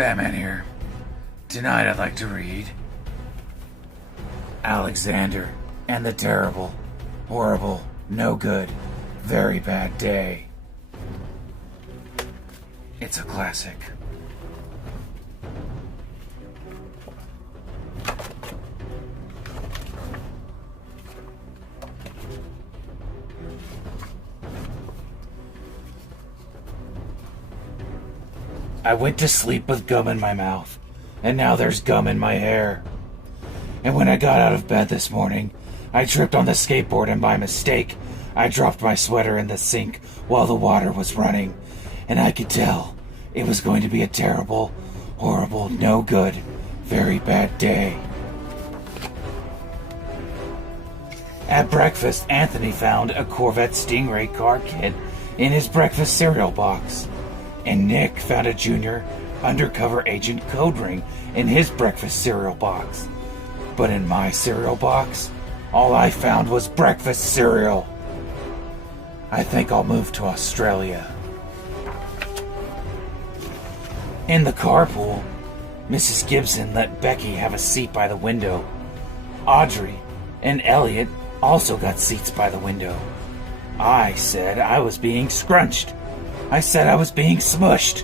Batman here. Tonight I'd like to read Alexander and the Terrible, Horrible, No Good, Very Bad Day. It's a classic. I went to sleep with gum in my mouth, and now there's gum in my hair. And when I got out of bed this morning, I tripped on the skateboard and by mistake, I dropped my sweater in the sink while the water was running, and I could tell it was going to be a terrible, horrible, no good, very bad day. At breakfast, Anthony found a Corvette Stingray car kit in his breakfast cereal box. And Nick found a junior undercover agent code ring in his breakfast cereal box. But in my cereal box, all I found was breakfast cereal. I think I'll move to Australia. In the carpool, Mrs. Gibson let Becky have a seat by the window. Audrey and Elliot also got seats by the window. I said I was being scrunched. I said I was being smushed.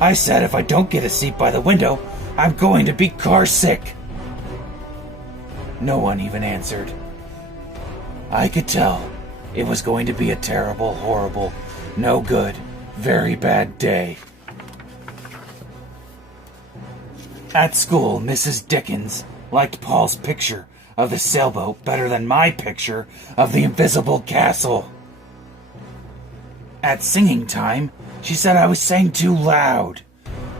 I said if I don't get a seat by the window, I'm going to be car sick. No one even answered. I could tell it was going to be a terrible, horrible, no good, very bad day. At school, Mrs. Dickens liked Paul's picture of the sailboat better than my picture of the invisible castle. At singing time, she said I was saying too loud.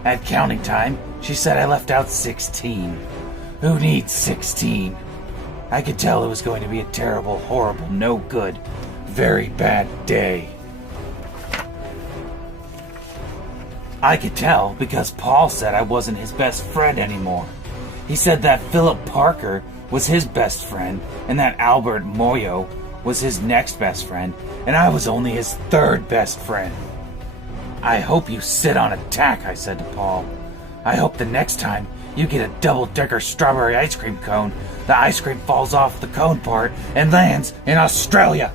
At counting time, she said I left out 16. Who needs 16? I could tell it was going to be a terrible, horrible, no good, very bad day. I could tell because Paul said I wasn't his best friend anymore. He said that Philip Parker was his best friend and that Albert Moyo was his next best friend, and I was only his third best friend. I hope you sit on a tack, I said to Paul. I hope the next time you get a double-decker strawberry ice cream cone, the ice cream falls off the cone part and lands in Australia.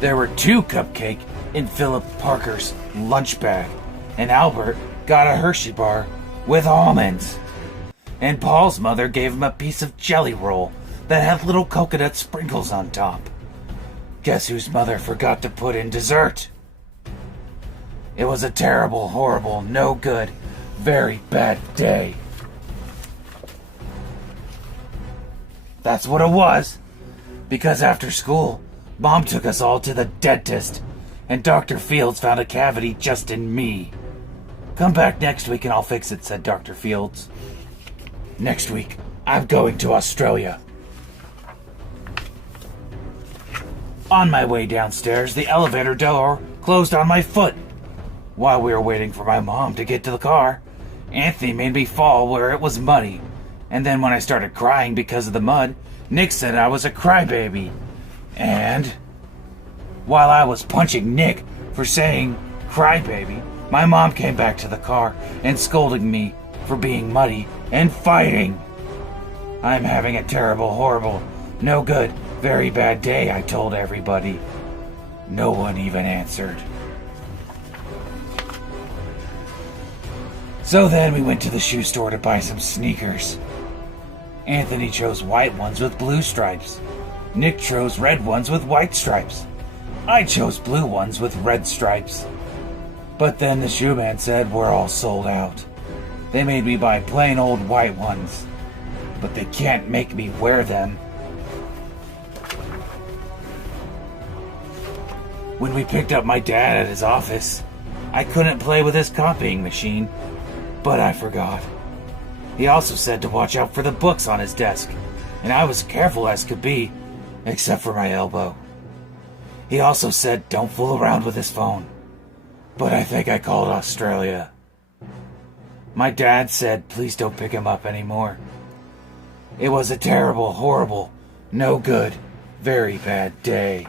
There were 2 cupcakes in Philip Parker's lunch bag, and Albert got a Hershey bar with almonds. And Paul's mother gave him a piece of jelly roll that had little coconut sprinkles on top. Guess whose mother forgot to put in dessert? It was a terrible, horrible, no good, very bad day. That's what it was. Because after school, Mom took us all to the dentist, and Dr. Fields found a cavity just in me. Come back next week and I'll fix it, said Dr. Fields. Next week, I'm going to Australia. On my way downstairs, the elevator door closed on my foot. While we were waiting for my mom to get to the car, Anthony made me fall where it was muddy. And then when I started crying because of the mud, Nick said I was a crybaby. And while I was punching Nick for saying crybaby, my mom came back to the car and scolded me for being muddy and fighting. I'm having a terrible, horrible, no good, very bad day, I told everybody. No one even answered. So then we went to the shoe store to buy some sneakers. Anthony chose white ones with blue stripes. Nick chose red ones with white stripes. I chose blue ones with red stripes. But then the shoe man said we're all sold out. They made me buy plain old white ones, but they can't make me wear them. When we picked up my dad at his office, I couldn't play with his copying machine, but I forgot. He also said to watch out for the books on his desk, and I was careful as could be, except for my elbow. He also said don't fool around with his phone, but I think I called Australia. My dad said please don't pick him up anymore. It was a terrible, horrible, no good, very bad day.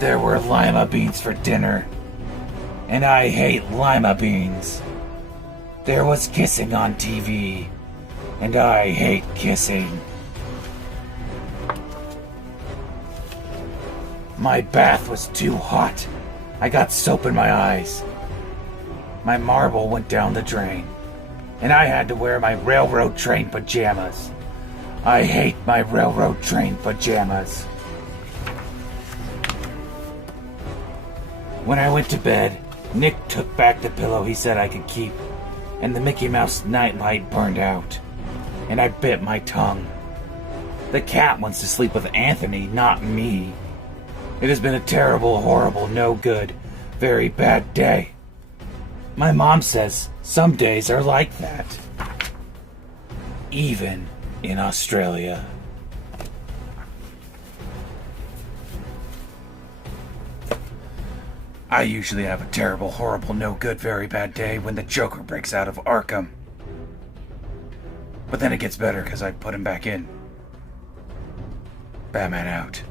There were lima beans for dinner, and I hate lima beans. There was kissing on TV, and I hate kissing. My bath was too hot. I got soap in my eyes. My marble went down the drain, and I had to wear my railroad train pajamas. I hate my railroad train pajamas. When I went to bed, Nick took back the pillow he said I could keep, and the Mickey Mouse nightlight burned out, and I bit my tongue. The cat wants to sleep with Anthony, not me. It has been a terrible, horrible, no good, very bad day. My mom says some days are like that. Even in Australia. I usually have a terrible, horrible, no good, very bad day when the Joker breaks out of Arkham. But then it gets better because I put him back in. Batman out.